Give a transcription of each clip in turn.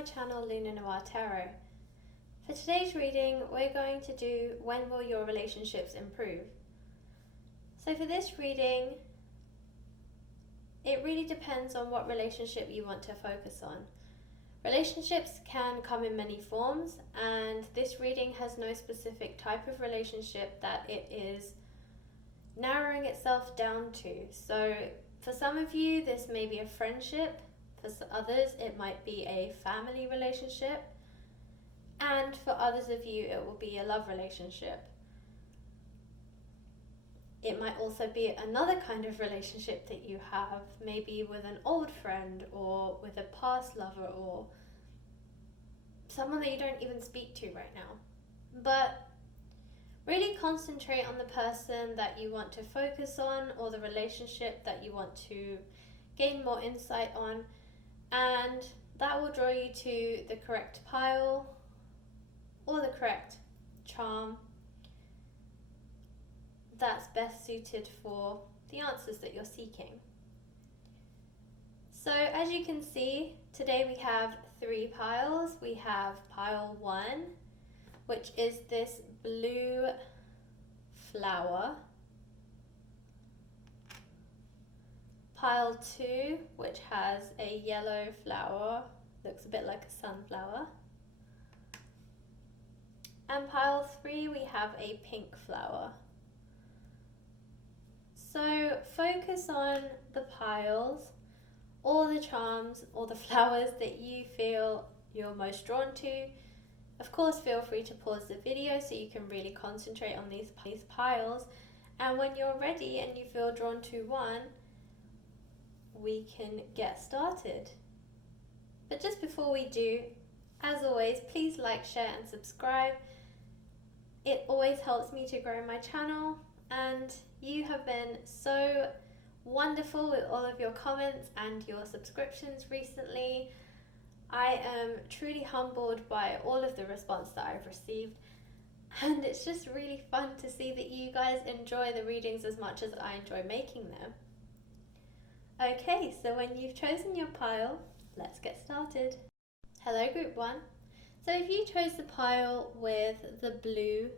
my channel Luna Noir Tarot. For today's reading, we're going to do When Will Your Relationships Improve? So for this reading, it really depends on what relationship you want to focus on. Relationships can come in many forms, and this reading has no specific type of relationship that it is narrowing itself down to. So for some of you, this may be a friendship. For others, it might be a family relationship. And for others of you, it will be a love relationship. It might also be another kind of relationship that you have, maybe with an old friend or with a past lover or someone that you don't even speak to right now. But really concentrate on the person that you want to focus on or the relationship that you want to gain more insight on, and that will draw you to the correct pile or the correct charm that's best suited for the answers that you're seeking. So as you can see, today we have 3 piles. We have pile 1, which is this blue flower. Pile 2, which has a yellow flower, looks a bit like a sunflower. And pile 3, we have a pink flower. So focus on the piles, or the charms, or the flowers that you feel you're most drawn to. Of course, feel free to pause the video so you can really concentrate on these piles. And when you're ready and you feel drawn to one, we can get started. But just before we do, as always, please like, share and subscribe. It always helps me to grow my channel, and you have been so wonderful with all of your comments and your subscriptions recently. I am truly humbled by all of the response that I've received, and it's just really fun to see that you guys enjoy the readings as much as I enjoy making them. Okay, so when you've chosen your pile, let's get started. Hello Group 1. So if you chose the pile with the blue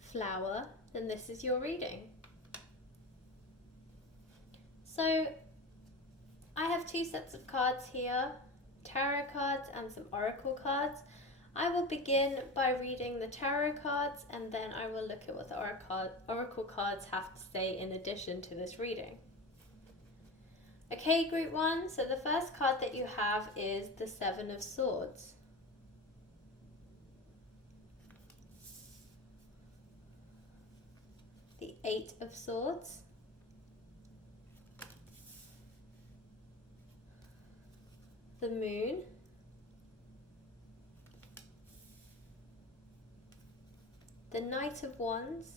flower, then this is your reading. So I have 2 sets of cards here, tarot cards and some oracle cards. I will begin by reading the tarot cards, and then I will look at what the oracle cards have to say in addition to this reading. Okay, Group 1, so the first card that you have is the 7 of Swords. The 8 of Swords. The Moon. The Knight of Wands.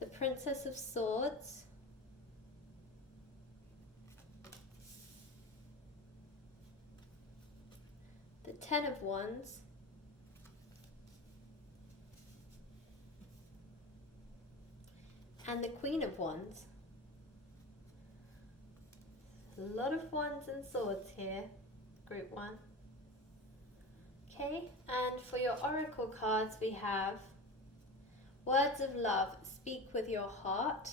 The Princess of Swords. The 10 of Wands. And the Queen of Wands. A lot of wands and swords here, Group 1. Okay, and for your oracle cards we have Words of Love, Speak with Your Heart.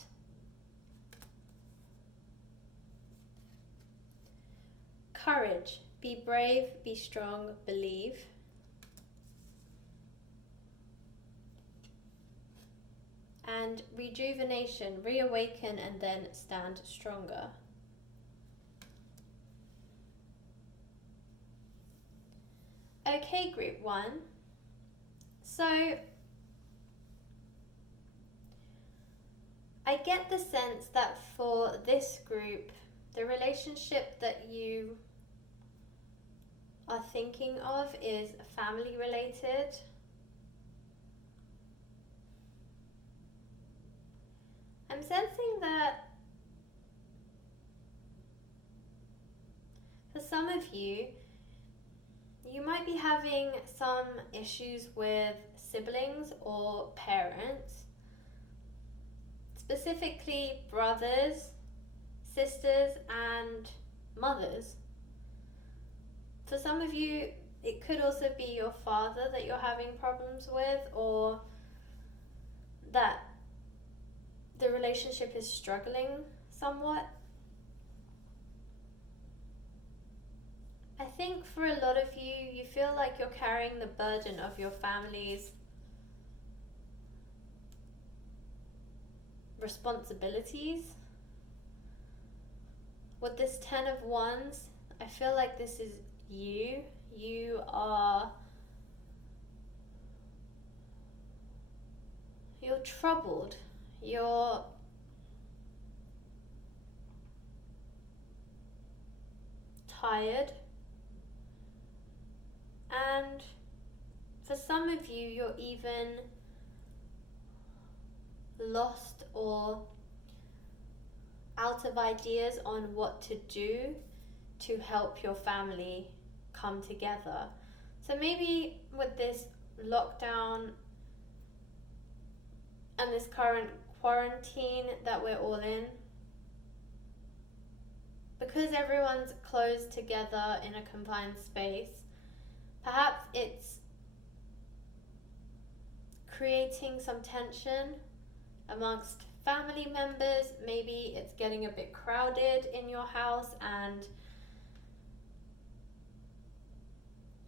Courage, Be brave, be strong, believe. And Rejuvenation, Reawaken and then stand stronger. Okay, Group 1. So I get the sense that for this group, the relationship that you are thinking of is family related. I'm sensing that for some of you, you might be having some issues with siblings or parents, specifically brothers, sisters and mothers. For some of you, it could also be your father that you're having problems with, or that the relationship is struggling somewhat. I think for a lot of you, you feel like you're carrying the burden of your family's responsibilities. With this 10 of Wands, I feel like this is you. You're troubled. You're tired. And for some of you, you're even lost or out of ideas on what to do to help your family come together. So maybe with this lockdown and this current quarantine that we're all in, because everyone's closed together in a confined space, perhaps it's creating some tension amongst family members. Maybe it's getting a bit crowded in your house and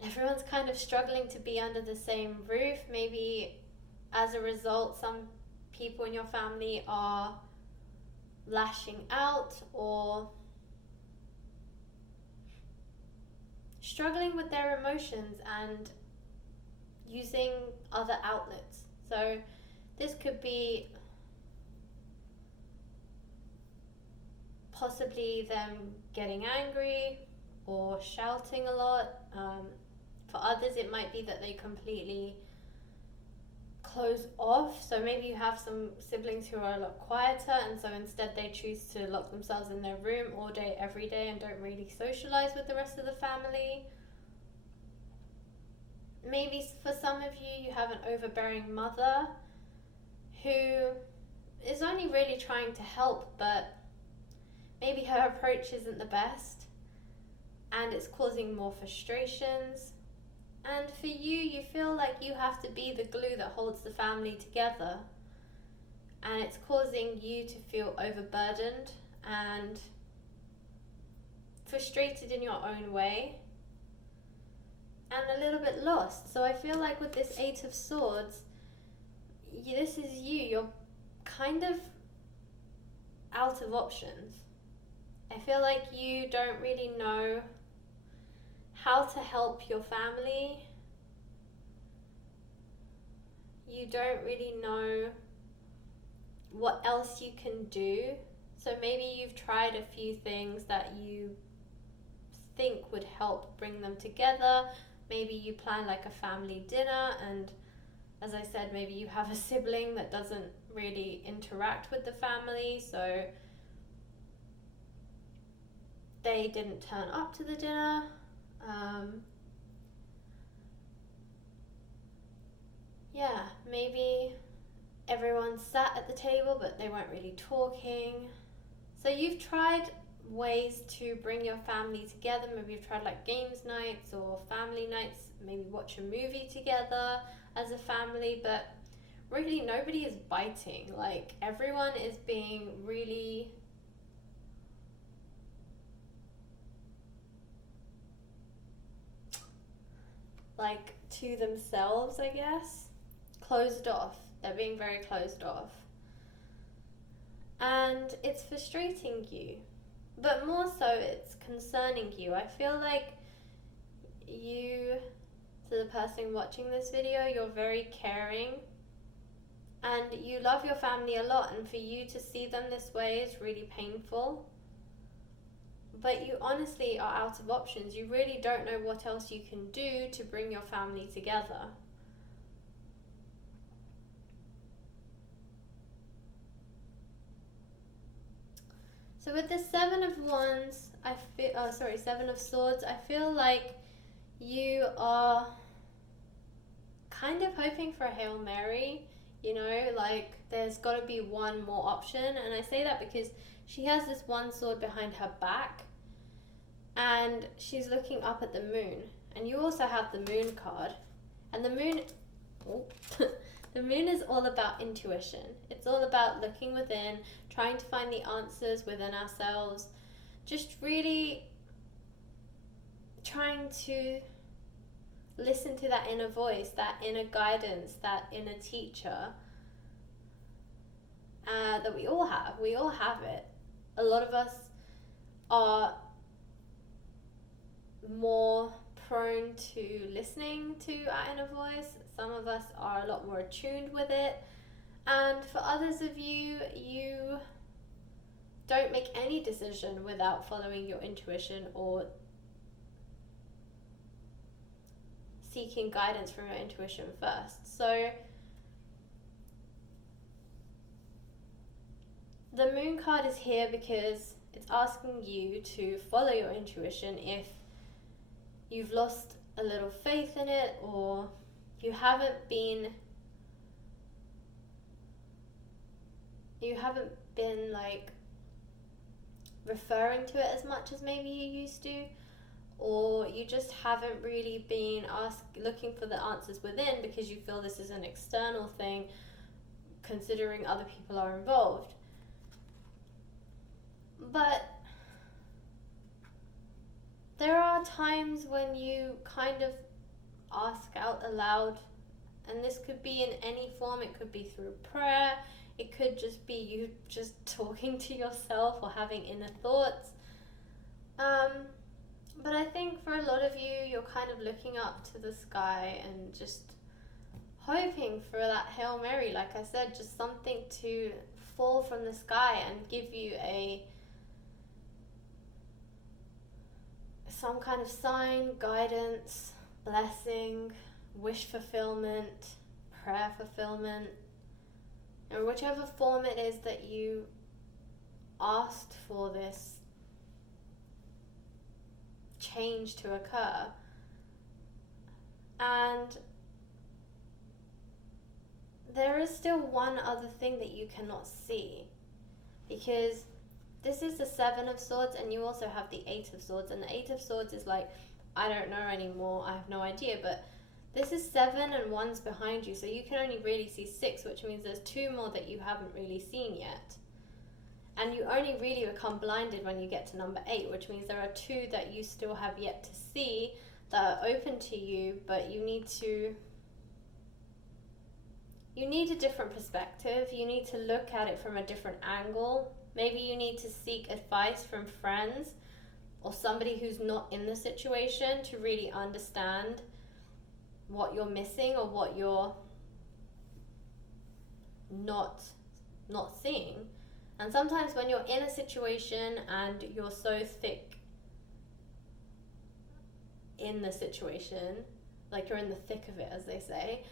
everyone's kind of struggling to be under the same roof. Maybe as a result, some people in your family are lashing out or struggling with their emotions and using other outlets. So this could be possibly them getting angry or shouting a lot. For others, it might be that they completely close off. So maybe you have some siblings who are a lot quieter, and so instead they choose to lock themselves in their room all day, every day, and don't really socialize with the rest of the family. Maybe for some of you, you have an overbearing mother who is only really trying to help, but maybe her approach isn't the best and it's causing more frustrations. And for you, you feel like you have to be the glue that holds the family together, and it's causing you to feel overburdened and frustrated in your own way and a little bit lost. So I feel like with this 8 of Swords, this is you. You're kind of out of options. I feel like you don't really know how to help your family. You don't really know what else you can do. So maybe you've tried a few things that you think would help bring them together. Maybe you plan like a family dinner, and as I said, maybe you have a sibling that doesn't really interact with the family, so they didn't turn up to the dinner. Maybe everyone sat at the table but they weren't really talking. So you've tried ways to bring your family together. Maybe you've tried like games nights or family nights, maybe watch a movie together as a family, but really nobody is biting. Like everyone is being really like to themselves, I guess. Closed off. They're being very closed off. And it's frustrating you. But more so, it's concerning you. I feel like you, to the person watching this video, you're very caring. And you love your family a lot. And for you to see them this way is really painful. But you honestly are out of options. You really don't know what else you can do to bring your family together. So with the 7 of Wands, Seven of Swords, I feel like you are kind of hoping for a Hail Mary. you know, like there's got to be one more option. And I say that because she has this one sword behind her back and she's looking up at the moon. And you also have the moon card. And the moon, the moon is all about intuition. It's all about looking within, trying to find the answers within ourselves, just really trying to listen to that inner voice, that inner guidance, that inner teacher that we all have. We all have it. A lot of us are more prone to listening to our inner voice. Some of us are a lot more attuned with it. And for others of you, you don't make any decision without following your intuition or seeking guidance from your intuition first. So the moon card is here because it's asking you to follow your intuition if you've lost a little faith in it, or you haven't been like referring to it as much as maybe you used to, or you just haven't really been looking for the answers within because you feel this is an external thing, considering other people are involved. But there are times when you kind of ask out aloud, and this could be in any form. It could be through prayer, it could just be you just talking to yourself or having inner thoughts. But I think for a lot of you, you're kind of looking up to the sky and just hoping for that Hail Mary, like I said, just something to fall from the sky and give you some kind of sign, guidance, blessing, wish fulfillment, prayer fulfillment, or whichever form it is that you asked for this change to occur. And there is still one other thing that you cannot see, because this is the Seven of Swords and you also have the Eight of Swords, and the Eight of Swords is like, I don't know anymore, I have no idea, but this is 7 and 1's behind you, so you can only really see 6, which means there's 2 more that you haven't really seen yet. And you only really become blinded when you get to number 8, which means there are 2 that you still have yet to see that are open to you, but you need a different perspective. You need to look at it from a different angle. Maybe you need to seek advice from friends or somebody who's not in the situation to really understand what you're missing or what you're not seeing. And sometimes when you're in a situation and you're so thick in the situation, like you're in the thick of it, as they say,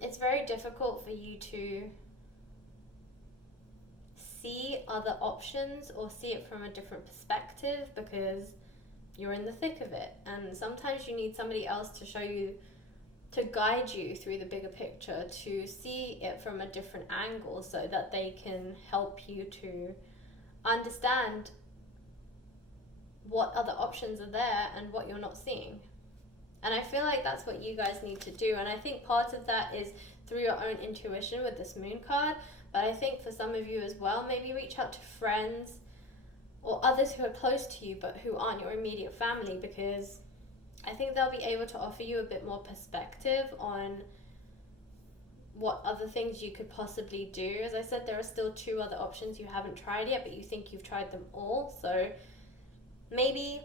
it's very difficult for you to see other options or see it from a different perspective because you're in the thick of it. And sometimes you need somebody else to show you, to guide you through the bigger picture, to see it from a different angle so that they can help you to understand what other options are there and what you're not seeing. And I feel like that's what you guys need to do. And I think part of that is through your own intuition with this moon card. But I think for some of you as well, maybe reach out to friends or others who are close to you but who aren't your immediate family, because I think they'll be able to offer you a bit more perspective on what other things you could possibly do. As I said, there are still 2 other options you haven't tried yet, but you think you've tried them all. So maybe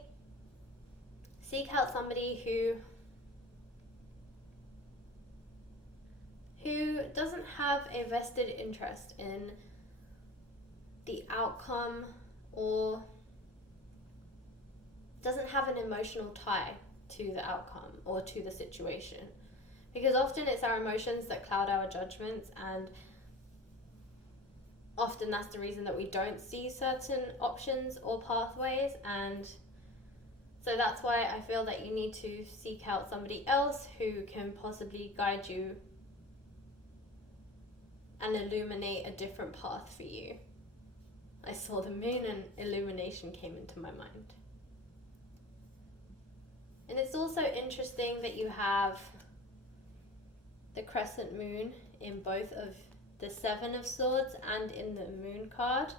seek out somebody who doesn't have a vested interest in the outcome or doesn't have an emotional tie to the outcome or to the situation. Because often it's our emotions that cloud our judgments, and often that's the reason that we don't see certain options or pathways. And so that's why I feel that you need to seek out somebody else who can possibly guide you and illuminate a different path for you. I saw the moon and illumination came into my mind. And it's also interesting that you have the crescent moon in both of the Seven of Swords and in the moon card,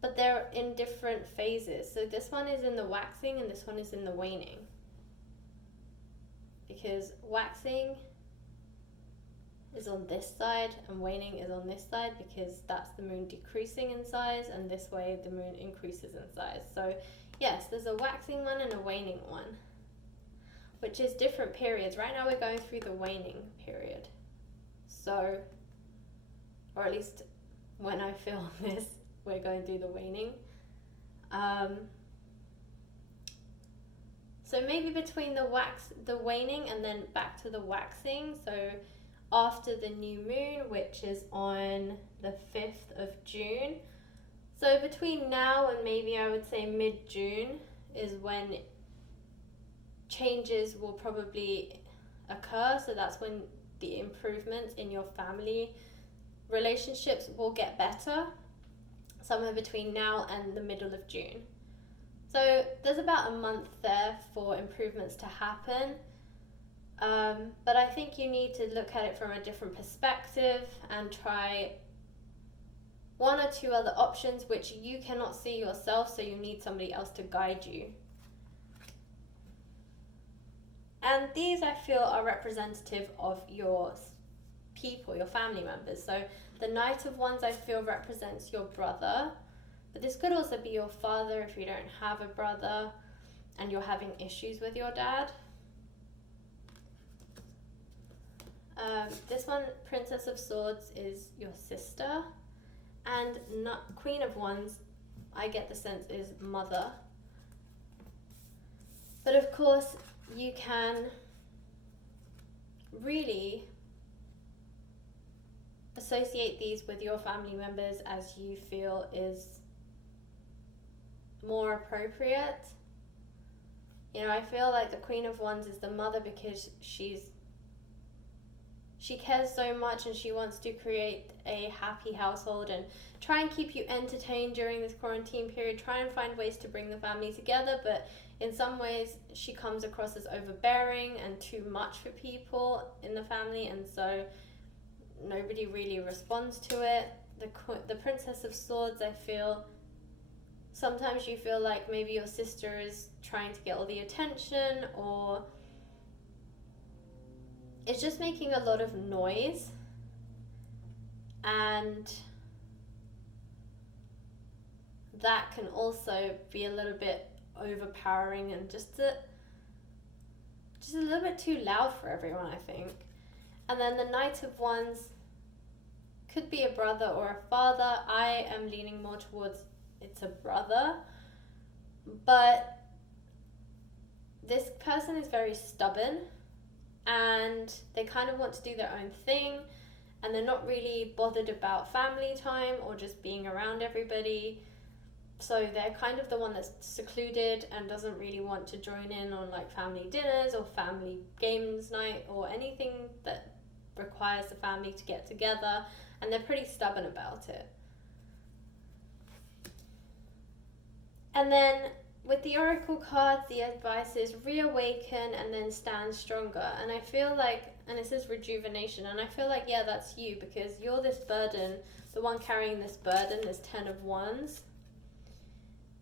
but they're in different phases. So this one is in the waxing and this one is in the waning, because waxing is on this side and waning is on this side, because that's the moon decreasing in size, and this way the moon increases in size. So yes, there's a waxing one and a waning one, which is different periods. Right now we're going through the waning period. So, or at least when I film this, we're going through the waning. So maybe between the waning and then back to the waxing. So after the new moon, which is on the 5th of June. So between now and maybe I would say mid-June is when changes will probably occur. So that's when the improvements in your family relationships will get better, somewhere between now and the middle of June. So there's about a month there for improvements to happen. But I think you need to look at it from a different perspective and try one or two other options which you cannot see yourself, so you need somebody else to guide you. And these, I feel, are representative of your people, your family members. So the Knight of Wands, I feel, represents your brother, but this could also be your father if you don't have a brother and you're having issues with your dad. This one, Princess of Swords, is your sister, and Queen of Wands, I get the sense, is mother. But of course, you can really associate these with your family members as you feel is more appropriate. You know, I feel like the Queen of Wands is the mother because she cares so much and she wants to create a happy household and try and keep you entertained during this quarantine period, try and find ways to bring the family together, but in some ways she comes across as overbearing and too much for people in the family, and so nobody really responds to it. The Princess of Swords, I feel, sometimes you feel like maybe your sister is trying to get all the attention, or it's just making a lot of noise, and that can also be a little bit overpowering and just a little bit too loud for everyone, I think. And then the Knight of Wands could be a brother or a father. I am leaning more towards it's a brother, but this person is very stubborn and they kind of want to do their own thing, and they're not really bothered about family time or just being around everybody. So they're kind of the one that's secluded and doesn't really want to join in on like family dinners or family games night or anything that requires the family to get together, and they're pretty stubborn about it. And then with the Oracle cards, the advice is reawaken and then stand stronger. And I feel like, and it says rejuvenation, and I feel like, yeah, that's you, because you're this burden, the one carrying this burden, this 10 of Wands.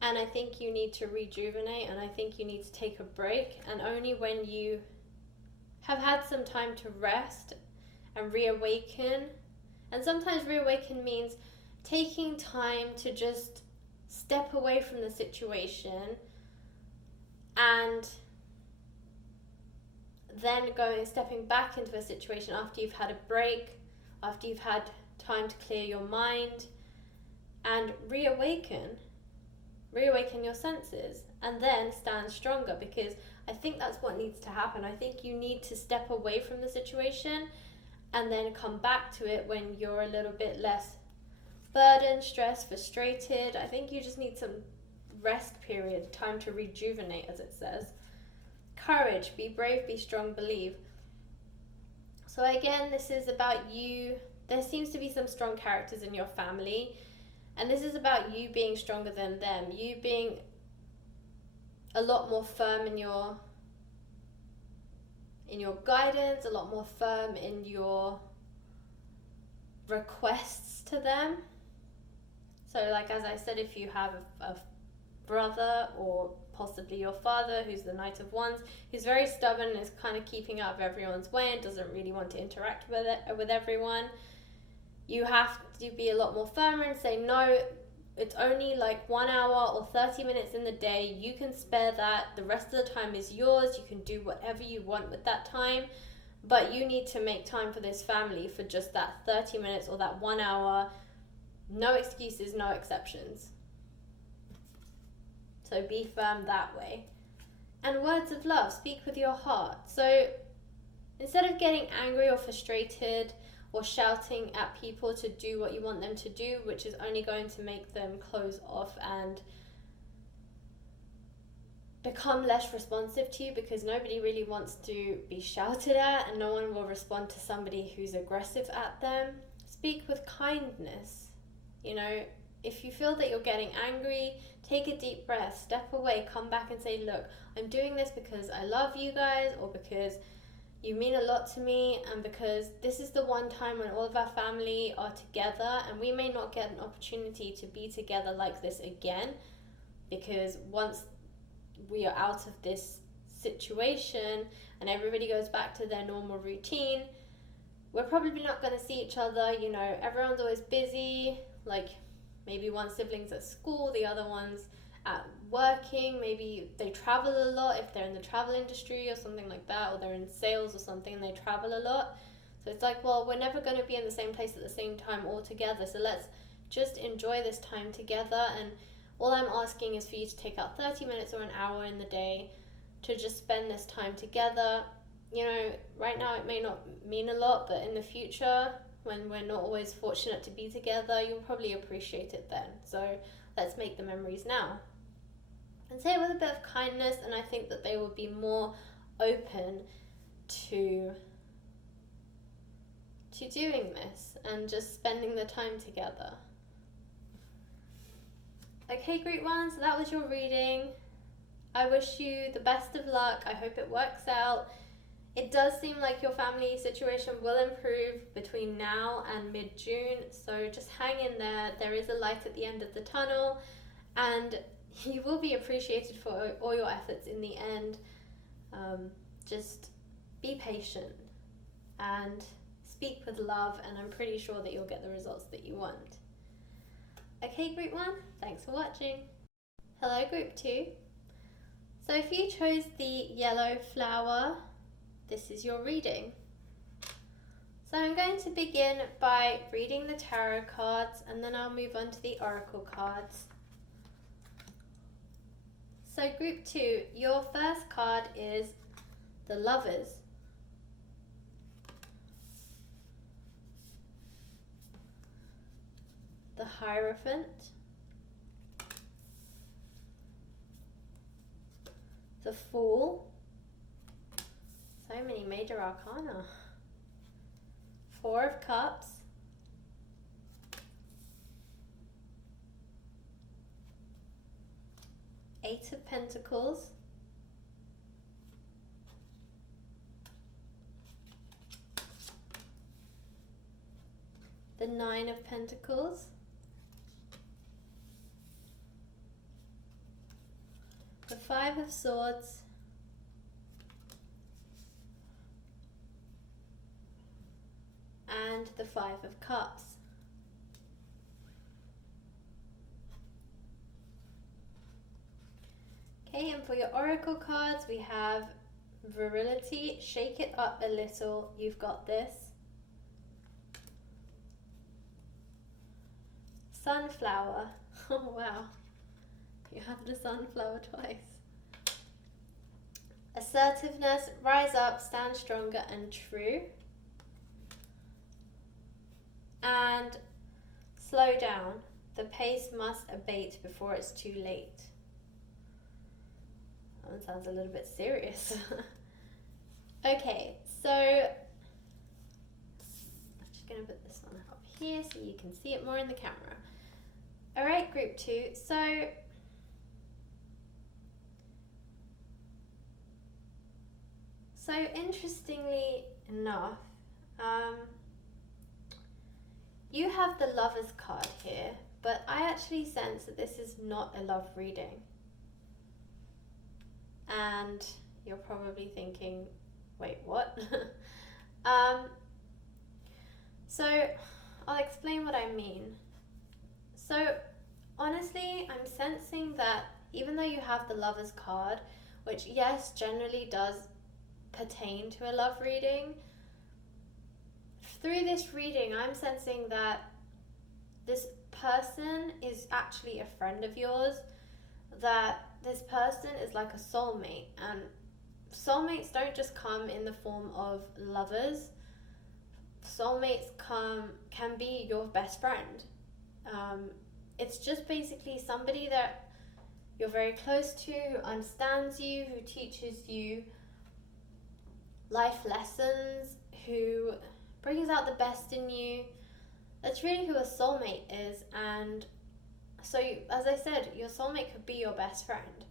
And I think you need to rejuvenate, and I think you need to take a break, and only when you have had some time to rest and reawaken. And sometimes reawaken means taking time to just step away from the situation and then stepping back into a situation after you've had a break, after you've had time to clear your mind, and reawaken your senses, and then stand stronger, because I think that's what needs to happen. I think you need to step away from the situation and then come back to it when you're a little bit less burdened, stressed, frustrated. I think you just need some rest period, time to rejuvenate, as it says. Courage, be brave, be strong, believe. So again, this is about you there seems to be some strong characters in your family, and this is about you being stronger than them, you being a lot more firm in your guidance, a lot more firm in your requests to them. So like as I said, if you have a brother or possibly your father who's the Knight of Wands, who's very stubborn and is kind of keeping out of everyone's way and doesn't really want to interact with everyone, you have to be a lot more firmer and say, no, it's only like 1 hour or 30 minutes in the day, you can spare that, the rest of the time is yours, you can do whatever you want with that time, but you need to make time for this family for just that 30 minutes or that 1 hour. No excuses, no exceptions. So be firm that way. And words of love, speak with your heart. So instead of getting angry or frustrated or shouting at people to do what you want them to do, which is only going to make them close off and become less responsive to you, because nobody really wants to be shouted at and no one will respond to somebody who's aggressive at them. Speak with kindness. You know, if you feel that you're getting angry, take a deep breath, step away, come back and say, look, I'm doing this because I love you guys, or because you mean a lot to me, and because this is the one time when all of our family are together, and we may not get an opportunity to be together like this again, because once we are out of this situation and everybody goes back to their normal routine, we're probably not going to see each other. You know, everyone's always busy, like maybe one sibling's at school, the other one's at working, maybe they travel a lot if they're in the travel industry or something like that, or they're in sales or something and they travel a lot. So it's like, well, we're never going to be in the same place at the same time all together, so let's just enjoy this time together. And all I'm asking is for you to take out 30 minutes or an hour in the day to just spend this time together. You know, right now it may not mean a lot, but in the future, when we're not always fortunate to be together, you'll probably appreciate it then. So let's make the memories now. And say it with a bit of kindness, and I think that they will be more open to doing this and just spending the time together. Okay, Group 1, so that was your reading. I wish you the best of luck. I hope it works out. It does seem like your family situation will improve between now and mid-June, so just hang in there. There is a light at the end of the tunnel, and you will be appreciated for all your efforts in the end. Just be patient and speak with love, and I'm pretty sure that you'll get the results that you want. Okay, Group 1, thanks for watching. Hello, Group 2. So if you chose the yellow flower, this is your reading. So I'm going to begin by reading the tarot cards, and then I'll move on to the oracle cards. So Group 2, your first card is the Lovers. The Hierophant. The Fool. So many major arcana. 4 of Cups. Eight of Pentacles. The 9 of Pentacles. The 5 of Swords. And the 5 of Cups. Okay, and for your oracle cards, we have Virility, Shake It Up a Little, You've Got This. Sunflower, oh wow, you have the sunflower twice. Assertiveness, Rise Up, Stand Stronger and True. And Slow Down, the pace must abate before it's too late. That one sounds a little bit serious. Okay, so just going to put this one up here so you can see it more in the camera. All right, group 2. So interestingly enough, you have the Lovers card here, but I actually sense that this is not a love reading. And you're probably thinking, wait, what? So I'll explain what I mean. So honestly, I'm sensing that even though you have the Lovers card, which yes, generally does pertain to a love reading, through this reading, I'm sensing that this person is actually a friend of yours, that this person is like a soulmate, and soulmates don't just come in the form of lovers. Soulmates can be your best friend. It's just basically somebody that you're very close to, who understands you, who teaches you life lessons, who brings out the best in you. That's really who a soulmate is. And so, as I said, your soulmate could be your best friend.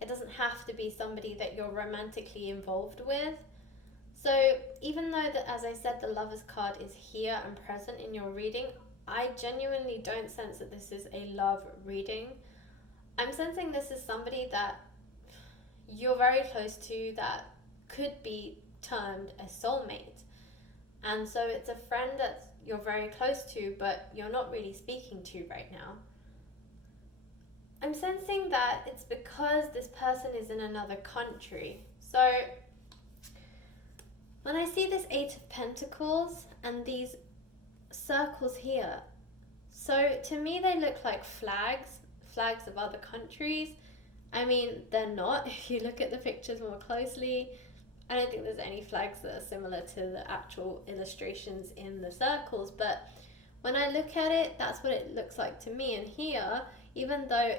It doesn't have to be somebody that you're romantically involved with. So even though that, as I said, the Lovers card is here and present in your reading, I genuinely don't sense that this is a love reading. I'm sensing this is somebody that you're very close to, that could be termed a soulmate. And so it's a friend that you're very close to, but you're not really speaking to right now. I'm sensing that it's because this person is in another country. So when I see this 8 of Pentacles and these circles here, so to me they look like flags of other countries. I mean, they're not. If you look at the pictures more closely, I don't think there's any flags that are similar to the actual illustrations in the circles, but when I look at it, that's what it looks like to me. And here, even though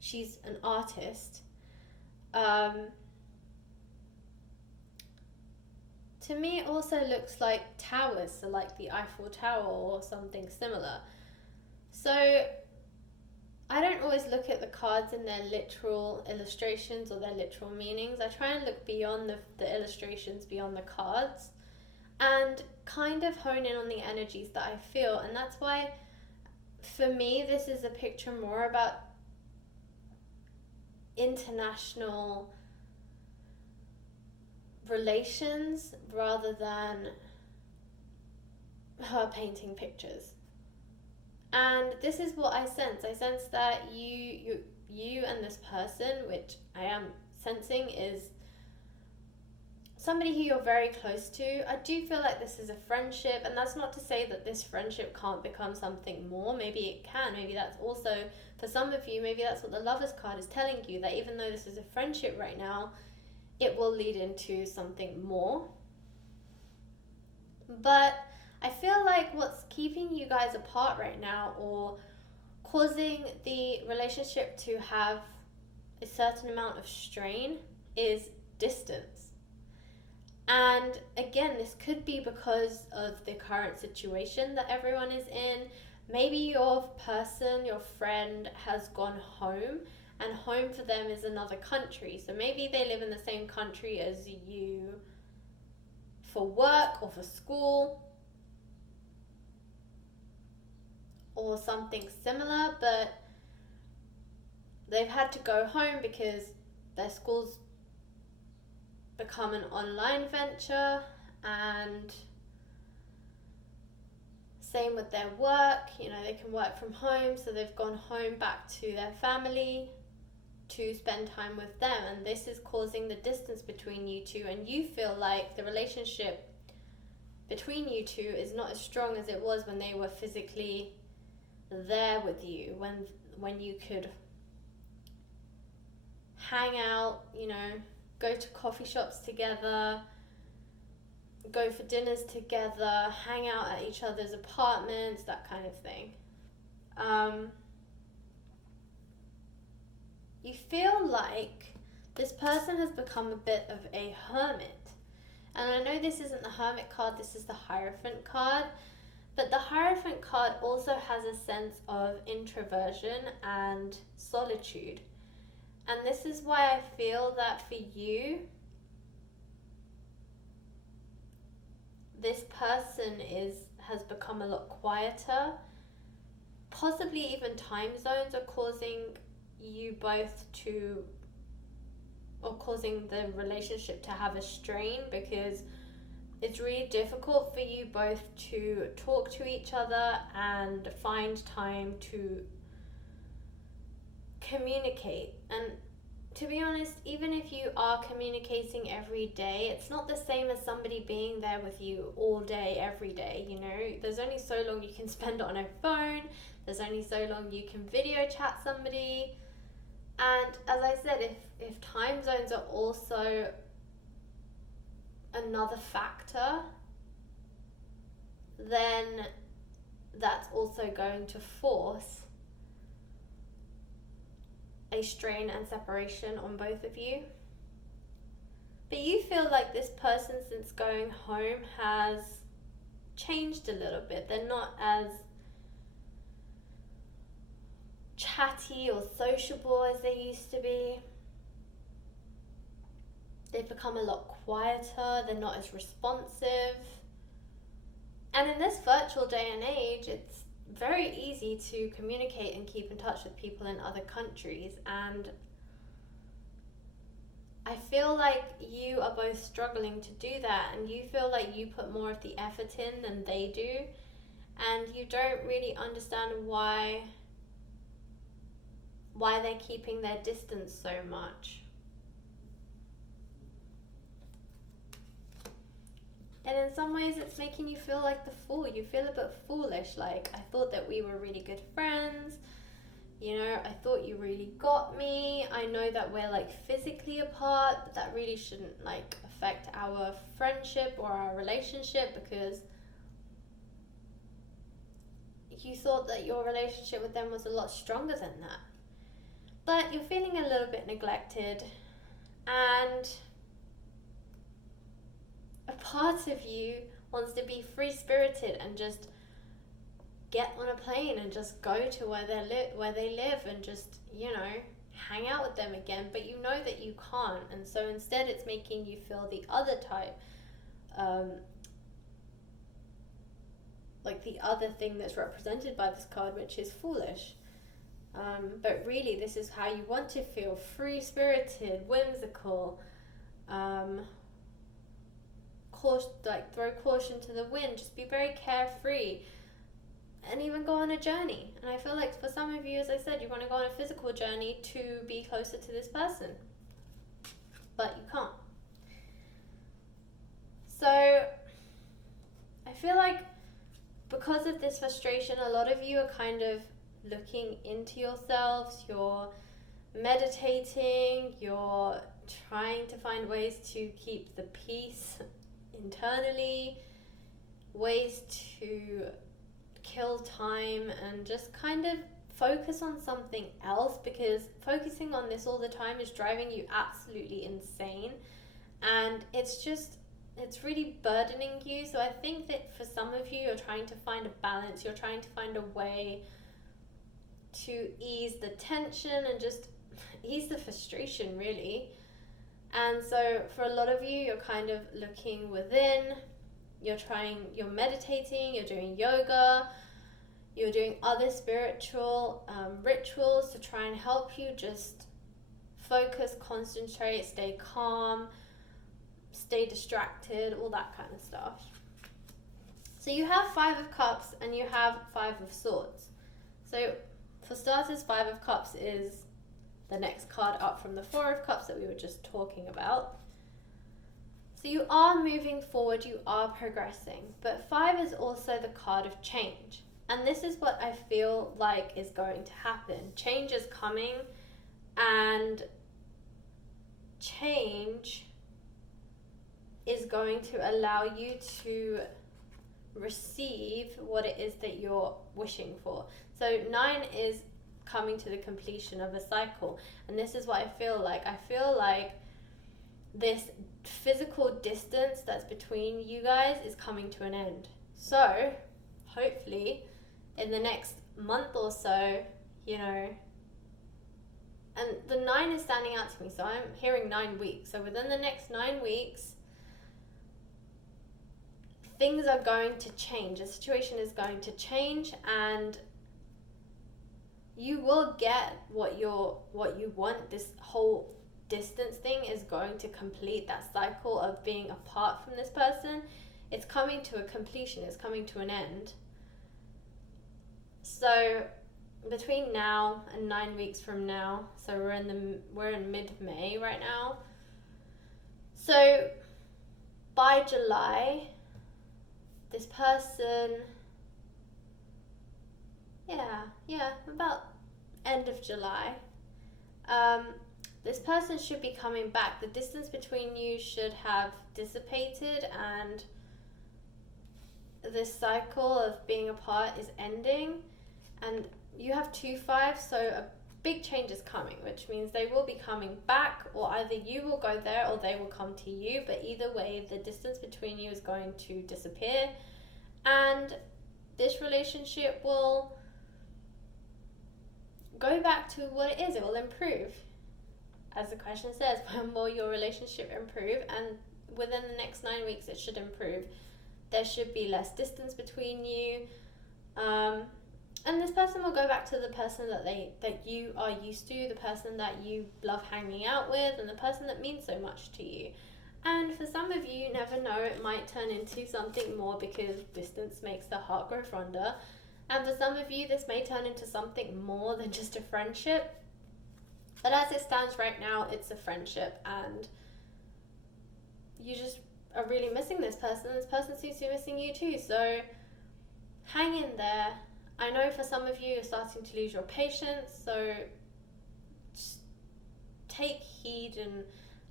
she's an artist, to me it also looks like towers, so like the Eiffel Tower or something similar. So I don't always look at the cards in their literal illustrations or their literal meanings. I try and look beyond the illustrations, beyond the cards, and kind of hone in on the energies that I feel. And that's why, for me, this is a picture more about international relations rather than her painting pictures. And this is what I sense. I sense that you and this person, which I am sensing is somebody who you're very close to. I do feel like this is a friendship, and that's not to say that this friendship can't become something more. Maybe it can. Maybe that's also, for some of you, maybe that's what the Lovers card is telling you, that even though this is a friendship right now, it will lead into something more. But I feel like what's keeping you guys apart right now, or causing the relationship to have a certain amount of strain, is distance. And again, this could be because of the current situation that everyone is in. Maybe your person, your friend, has gone home, and home for them is another country. So maybe they live in the same country as you for work or for school or something similar, but they've had to go home because their school's become an online venture, and same with their work. You know, they can work from home, so they've gone home back to their family to spend time with them, and this is causing the distance between you two, and you feel like the relationship between you two is not as strong as it was when they were physically there with you, when you could hang out, you know, go to coffee shops together, go for dinners together, hang out at each other's apartments, that kind of thing. You feel like this person has become a bit of a hermit, And I know this isn't the Hermit card, this is the Hierophant card. But the Hierophant card also has a sense of introversion and solitude. And this is why I feel that for you, this person has become a lot quieter. Possibly even time zones are causing you both to, or causing the relationship to have a strain, because it's really difficult for you both to talk to each other and find time to communicate. And to be honest, even if you are communicating every day, it's not the same as somebody being there with you all day, every day, you know? There's only so long you can spend on a phone, there's only so long you can video chat somebody. And as I said, if time zones are also another factor, then that's also going to force a strain and separation on both of you. But you feel like this person, since going home, has changed a little bit. They're not as chatty or sociable as they used to be. They've become a lot quieter, they're not as responsive. And in this virtual day and age, it's very easy to communicate and keep in touch with people in other countries. And I feel like you are both struggling to do that, and you feel like you put more of the effort in than they do. And you don't really understand why they're keeping their distance so much. And in some ways it's making you feel like the fool. You feel a bit foolish, like, I thought that we were really good friends, you know, I thought you really got me. I know that we're like physically apart, but that really shouldn't like affect our friendship or our relationship, because you thought that your relationship with them was a lot stronger than that. But you're feeling a little bit neglected, and a part of you wants to be free-spirited and just get on a plane and just go to where they live and just, you know, hang out with them again. But you know that you can't, and so instead it's making you feel the other type, like the other thing that's represented by this card, which is foolish. But really, this is how you want to feel: free-spirited, whimsical, throw caution to the wind, just be very carefree, and even go on a journey. And I feel like for some of you, as I said, you want to go on a physical journey to be closer to this person, but you can't. So I feel like because of this frustration, a lot of you are kind of looking into yourselves, you're meditating, you're trying to find ways to keep the peace internally, ways to kill time and just kind of focus on something else, because focusing on this all the time is driving you absolutely insane, and it's really burdening you. So I think that for some of you, you're trying to find a balance, you're trying to find a way to ease the tension and just ease the frustration, really. And so for a lot of you, you're kind of looking within, you're meditating, you're doing yoga, you're doing other spiritual rituals to try and help you just focus, concentrate, stay calm, stay distracted, all that kind of stuff. So you have 5 of Cups and you have 5 of Swords. So for starters, 5 of Cups is the next card up from the 4 of Cups that we were just talking about. So you are moving forward, you are progressing, but 5 is also the card of change. And this is what I feel like is going to happen. Change is coming, and change is going to allow you to receive what it is that you're wishing for. So 9 is coming to the completion of a cycle, and this is what I feel like. I feel like this physical distance that's between you guys is coming to an end. So hopefully in the next month or so, you know, and the 9 is standing out to me, so I'm hearing 9 weeks. So within the next 9 weeks, things are going to change. The situation is going to change, and you will get what you want. This whole distance thing is going to complete that cycle of being apart from this person. It's coming to a completion. It's coming to an end. So between now and 9 weeks from now, so we're in mid-May right now. So by July, this person, about end of July, this person should be coming back. The distance between you should have dissipated, and this cycle of being apart is ending. And you have 2-5, so a big change is coming, which means they will be coming back, or either you will go there or they will come to you. But either way, the distance between you is going to disappear, and this relationship will go back to what it is. It will improve. As the question says, when will your relationship improve? And within the next 9 weeks, it should improve. There should be less distance between you. And this person will go back to the person that you are used to, the person that you love hanging out with, and the person that means so much to you. And for some of you, you never know, it might turn into something more, because distance makes the heart grow fonder. And for some of you, this may turn into something more than just a friendship. But as it stands right now, it's a friendship, and you just are really missing this person. This person seems to be missing you too. So hang in there. I know for some of you, you're starting to lose your patience, so just take heed and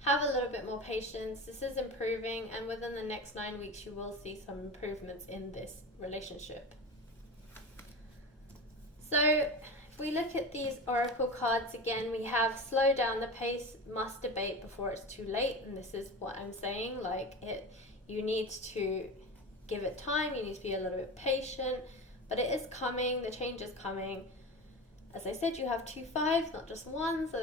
have a little bit more patience. This is improving, and within the next 9 weeks, you will see some improvements in this relationship. So if we look at these oracle cards again, we have slow down the pace, must debate before it's too late. And this is what I'm saying, you need to give it time, you need to be a little bit patient. But it is coming, the change is coming. As I said, you have 2 5s, not just 1, so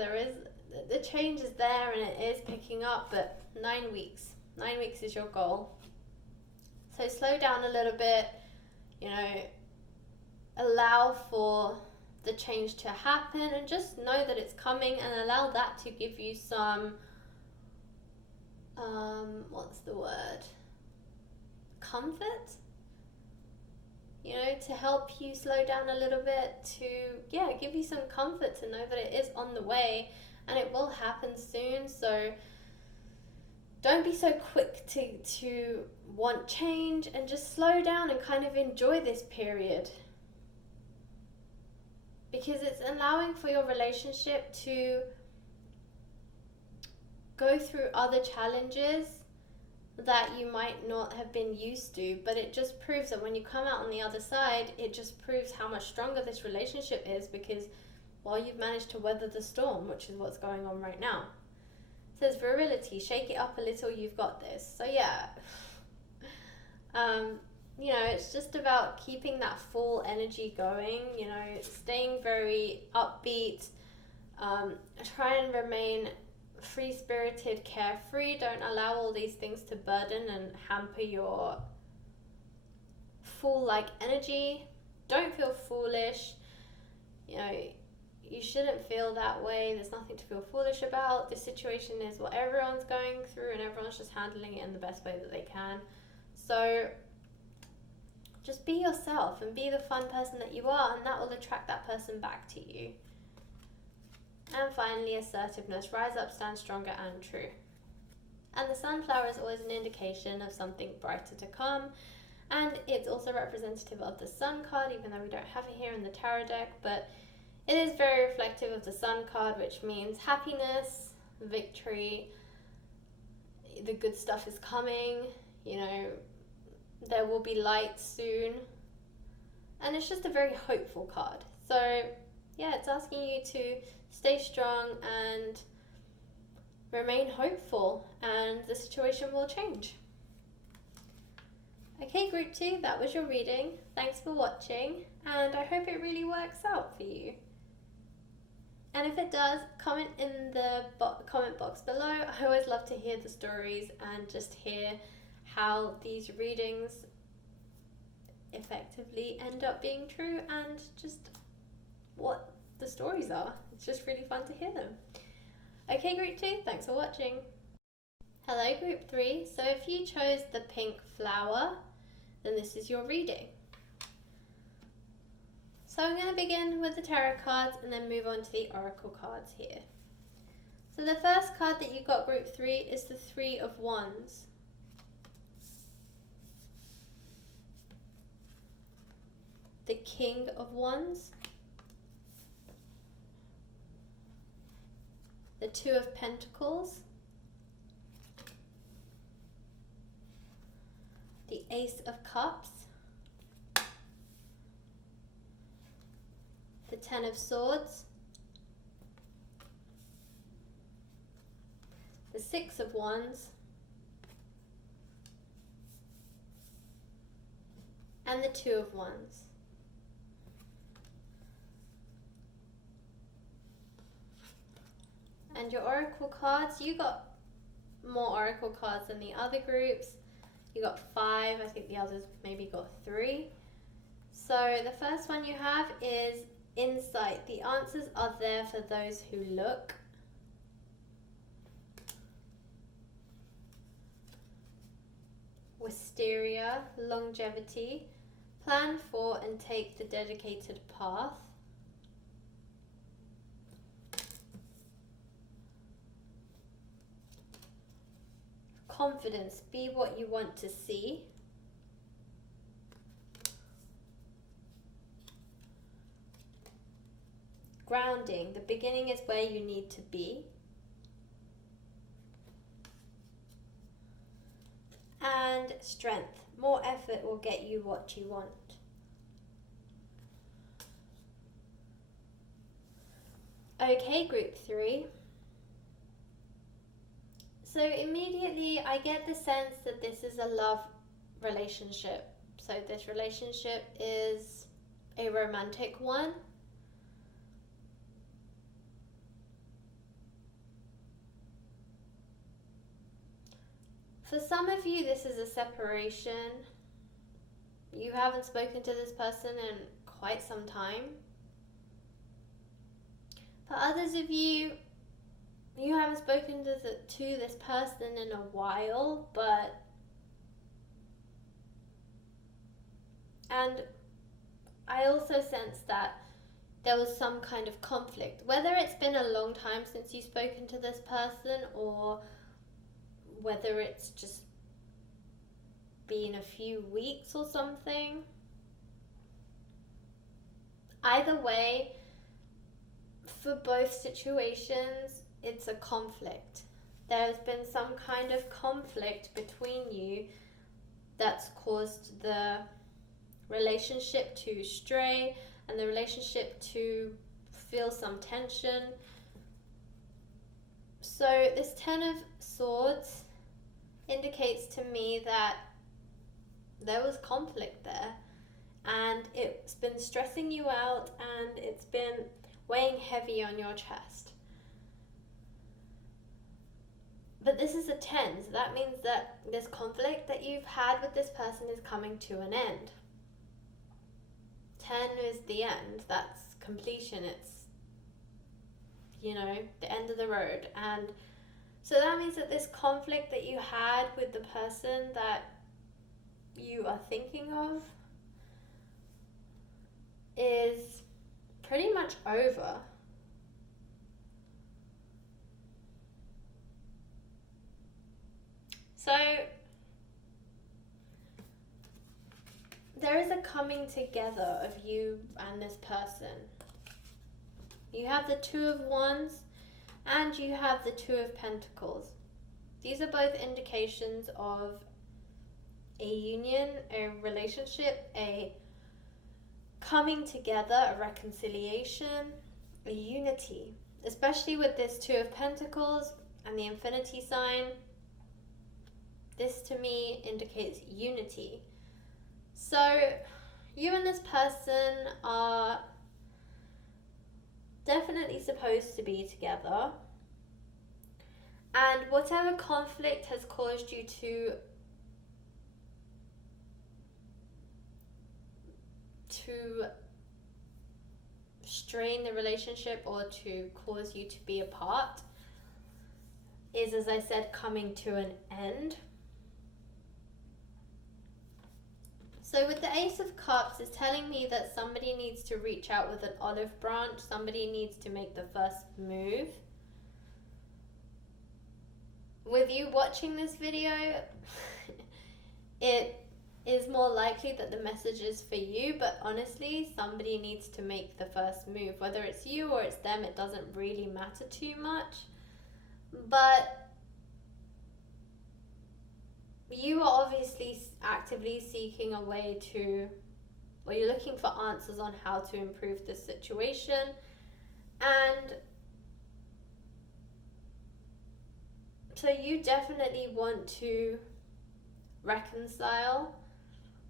the change is there and it is picking up, but 9 weeks. 9 weeks is your goal. So slow down a little bit, allow for the change to happen, and just know that it's coming, and allow that to give you some, comfort? To help you slow down a little bit, to give you some comfort to know that it is on the way and it will happen soon. So don't be so quick to want change, and just slow down and kind of enjoy this period, because it's allowing for your relationship to go through other challenges that you might not have been used to. But it just proves that when you come out on the other side, it just proves how much stronger this relationship is, because you've managed to weather the storm, which is what's going on right now. It says virility, shake it up a little, you've got this. So it's just about keeping that full energy going, staying very upbeat, try and remain free-spirited, carefree. Don't allow all these things to burden and hamper your full energy. Don't feel foolish. You shouldn't feel that way. There's nothing to feel foolish about. This situation is what everyone's going through, and everyone's just handling it in the best way that they can. So just be yourself and be the fun person that you are, and that will attract that person back to you. And finally, assertiveness. Rise up, stand stronger and true. And the sunflower is always an indication of something brighter to come. And it's also representative of the sun card, even though we don't have it here in the tarot deck. But it is very reflective of the sun card, which means happiness, victory, the good stuff is coming, there will be light soon. And it's just a very hopeful card. So it's asking you to stay strong and remain hopeful and the situation will change. Okay, group 2, that was your reading. Thanks for watching, and I hope it really works out for you. And if it does, comment in the comment box below. I always love to hear the stories and just hear how these readings effectively end up being true and just what the stories are. It's just really fun to hear them. Okay, group 2, thanks for watching. Hello, group 3. So if you chose the pink flower, then this is your reading. So I'm going to begin with the tarot cards and then move on to the oracle cards here. So the first card that you got, group 3, is the Three of Wands. The King of Wands. The Two of Pentacles. The Ace of Cups. The Ten of Swords. The Six of Wands. And the Two of Wands. And your oracle cards, you got more oracle cards than the other groups. You got 5, I think the others maybe got 3. So the first one you have is Insight. The answers are there for those who look. Wisteria, longevity. Plan for and take the dedicated path. Confidence, be what you want to see. Grounding, the beginning is where you need to be. And strength, more effort will get you what you want. Okay, group 3. So immediately I get the sense that this is a love relationship. So this relationship is a romantic one. For some of you, this is a separation. You haven't spoken to this person in quite some time. For others of you, you haven't spoken to this person in a while, and I also sense that there was some kind of conflict. Whether it's been a long time since you've spoken to this person or whether it's just been a few weeks or something. Either way, for both situations, it's a conflict. There's been some kind of conflict between you that's caused the relationship to stray and the relationship to feel some tension. So this Ten of Swords indicates to me that there was conflict there and it's been stressing you out and it's been weighing heavy on your chest. But this is a 10, so that means that this conflict that you've had with this person is coming to an end. 10 is the end, that's completion, it's, you know, the end of the road. And so that means that this conflict that you had with the person that you are thinking of is pretty much over. So there is a coming together of you and this person. You have the Two of Wands and you have the Two of Pentacles. These are both indications of a union, a relationship, a coming together, a reconciliation, a unity. Especially with this Two of Pentacles, and the infinity sign, this to me indicates unity. So you and this person are definitely supposed to be together, and whatever conflict has caused you to strain the relationship or to cause you to be apart is, as I said, coming to an end. So with the Ace of Cups, it's telling me that somebody needs to reach out with an olive branch. Somebody needs to make the first move. With you watching this video, it is more likely that the message is for you, but honestly, somebody needs to make the first move. Whether it's you or it's them, it doesn't really matter too much. But you are obviously actively seeking a way to, or you're looking for answers on how to improve this situation. And so you definitely want to reconcile.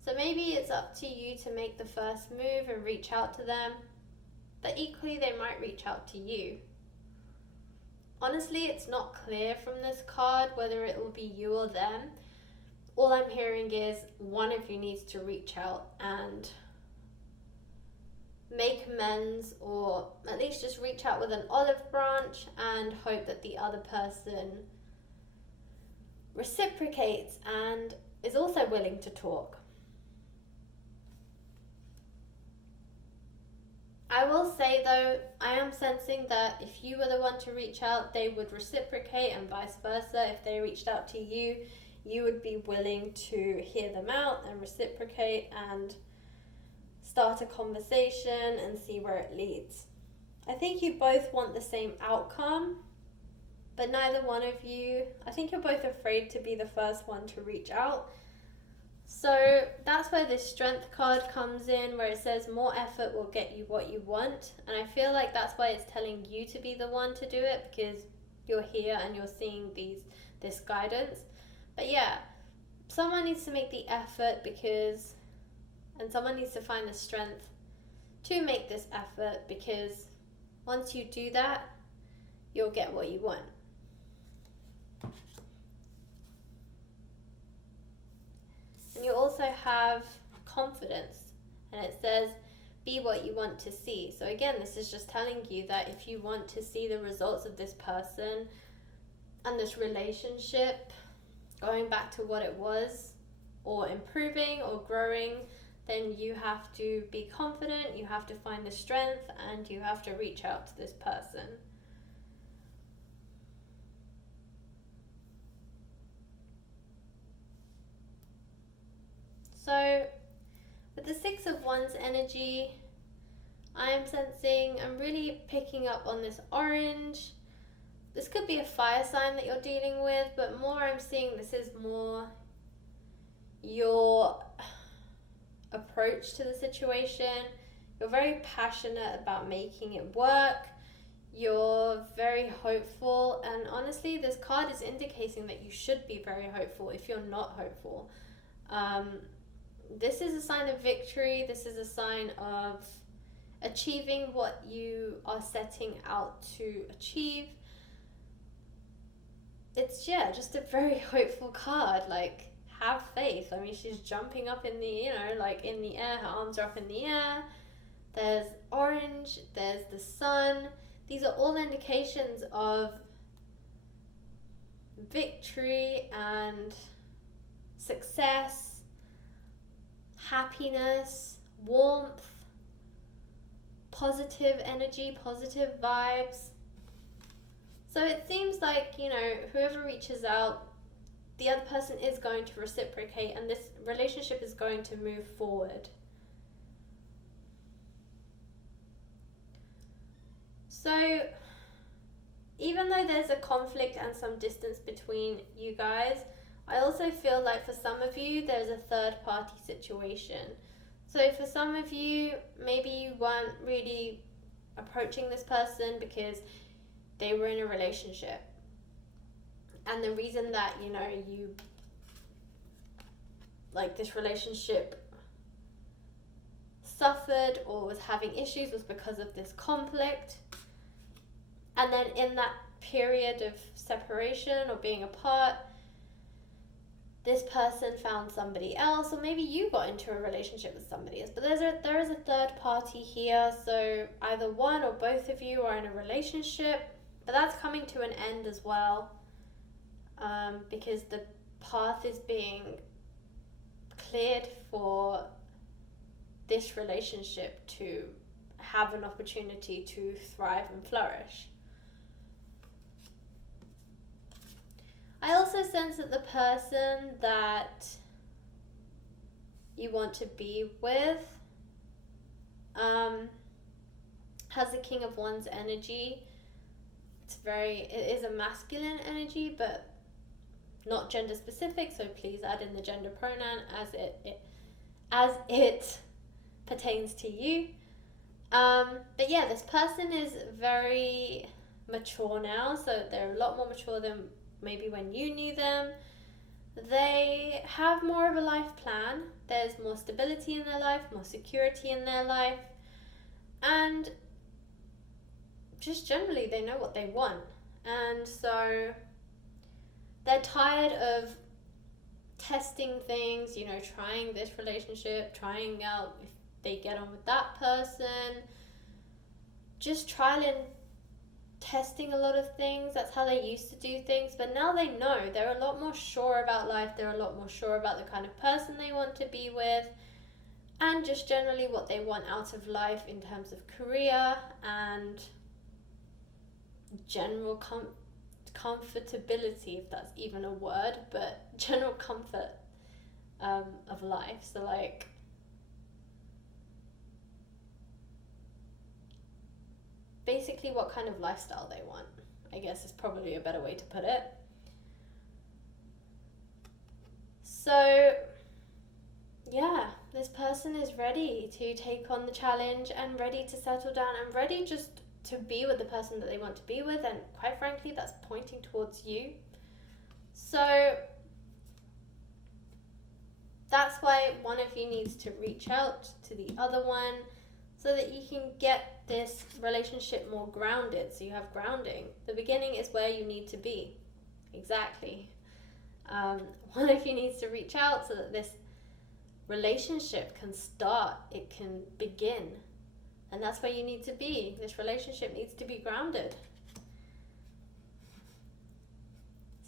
So maybe it's up to you to make the first move and reach out to them, but equally they might reach out to you. Honestly, it's not clear from this card whether it will be you or them. All I'm hearing is one of you needs to reach out and make amends, or at least just reach out with an olive branch and hope that the other person reciprocates and is also willing to talk. I will say though, I am sensing that if you were the one to reach out, they would reciprocate, and vice versa. If they reached out to you, you would be willing to hear them out and reciprocate and start a conversation and see where it leads. I think you both want the same outcome, but neither one of you, I think you're both afraid to be the first one to reach out. So that's where this Strength card comes in, where it says more effort will get you what you want. And I feel like that's why it's telling you to be the one to do it, because you're here and you're seeing this guidance. But yeah, someone needs to make the effort and someone needs to find the strength to make this effort, because once you do that, you'll get what you want. And you also have confidence, and it says be what you want to see. So again, this is just telling you that if you want to see the results of this person and this relationship going back to what it was, or improving or growing, then you have to be confident, you have to find the strength, and you have to reach out to this person. So with the Six of Wands energy, I am sensing, I'm really picking up on this orange. This could be a fire sign that you're dealing with, but more I'm seeing this is more your approach to the situation. You're very passionate about making it work. You're very hopeful, and honestly, this card is indicating that you should be very hopeful if you're not hopeful. This is a sign of victory. This is a sign of achieving what you are setting out to achieve. It's just a very hopeful card. Like, have faith. I mean, she's jumping up in the, in the air. Her arms are up in the air. There's orange. There's the sun. These are all indications of victory and success, happiness, warmth, positive energy, positive vibes. So it seems like, whoever reaches out, the other person is going to reciprocate, and this relationship is going to move forward. So even though there's a conflict and some distance between you guys, I also feel like for some of you, there's a third party situation. So for some of you, maybe you weren't really approaching this person because they were in a relationship, And the reason that, you know, you, like, this relationship suffered or was having issues was because of this conflict. And then in that period of separation or being apart, this person found somebody else, or maybe you got into a relationship with somebody else. But there is a third party here, so either one or both of you are in a relationship, but that's coming to an end as well, because the path is being cleared for this relationship to have an opportunity to thrive and flourish. I also sense that the person that you want to be with has the King of Wands energy. It is a masculine energy, but not gender specific, so please add in the gender pronoun as it pertains to you. But yeah, this person is very mature now, so they're a lot more mature than maybe when you knew them. They have more of a life plan. There's more stability in their life, more security in their life, and just generally they know what they want. And so they're tired of testing things, you know, trying this relationship, trying out if they get on with that person, just trialing, testing a lot of things. That's how they used to do things, but now they know. They're a lot more sure about life. They're a lot more sure about the kind of person they want to be with, and just generally what they want out of life in terms of career and general comfortability, if that's even a word, but general comfort of life. So like, basically what kind of lifestyle they want, I guess, is probably a better way to put it. So yeah, this person is ready to take on the challenge and ready to settle down and ready just to be with the person that they want to be with, and quite frankly that's pointing towards you. So that's why one of you needs to reach out to the other one, so that you can get this relationship more grounded, so you have grounding. The beginning is where you need to be. Exactly. One of you needs to reach out so that this relationship can start, it can begin. And that's where you need to be. This relationship needs to be grounded.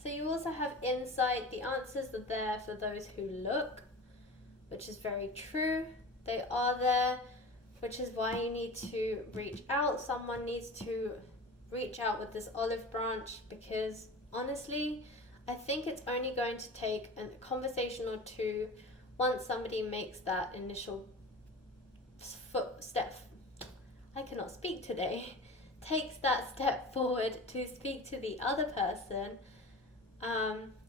So you also have insight. The answers are there for those who look, which is very true. They are there, which is why you need to reach out. Someone needs to reach out with this olive branch, because honestly, I think it's only going to take a conversation or two once somebody makes that initial step. I cannot speak today. Takes that step forward to speak to the other person.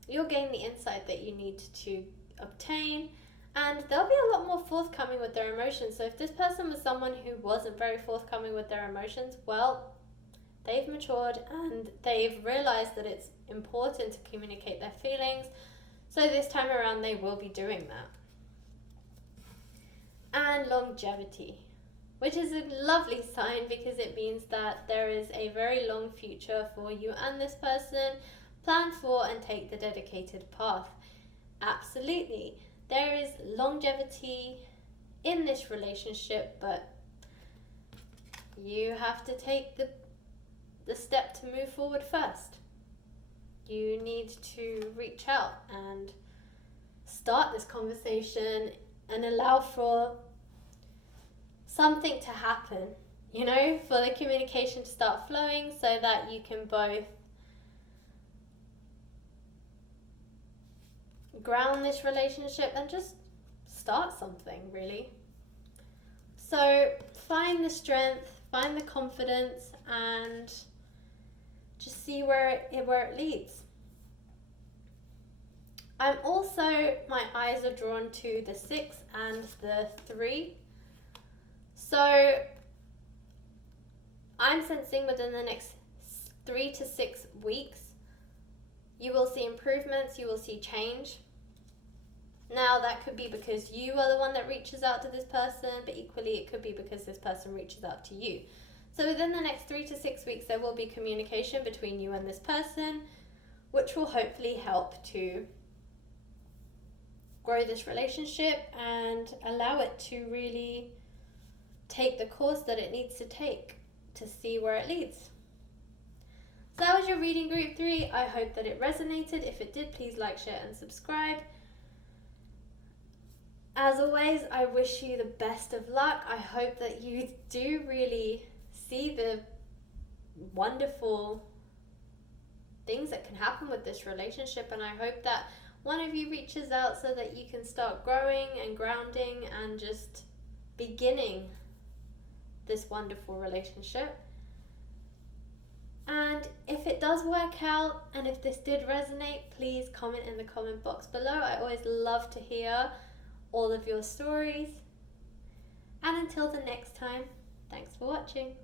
You'll gain the insight that you need to obtain, and they'll be a lot more forthcoming with their emotions. So if this person was someone who wasn't very forthcoming with their emotions, well, they've matured and they've realized that it's important to communicate their feelings. So this time around they will be doing that. And longevity, which is a lovely sign, because it means that there is a very long future for you and this person. Plan for and take the dedicated path. Absolutely. There is longevity in this relationship, but you have to take the step to move forward first. You need to reach out and start this conversation and allow for something to happen, you know, for the communication to start flowing, so that you can both ground this relationship and just start something, really. So find the strength, find the confidence, and just see where it leads. I'm also, my eyes are drawn to the 6 and the 3. So I'm sensing within the next 3 to 6 weeks, You will see improvements, you will see change. Now, that could be because you are the one that reaches out to this person, but equally it could be because this person reaches out to you. So within the next 3 to 6 weeks, there will be communication between you and this person, which will hopefully help to grow this relationship and allow it to really take the course that it needs to take to see where it leads. So that was your reading group 3. I hope that it resonated. If it did, please like, share and subscribe. As always, I wish you the best of luck. I hope that you do really see the wonderful things that can happen with this relationship, and I hope that one of you reaches out so that you can start growing and grounding and just beginning this wonderful relationship. And if it does work out and if this did resonate, please comment in the comment box below. I always love to hear all of your stories. And until the next time, thanks for watching.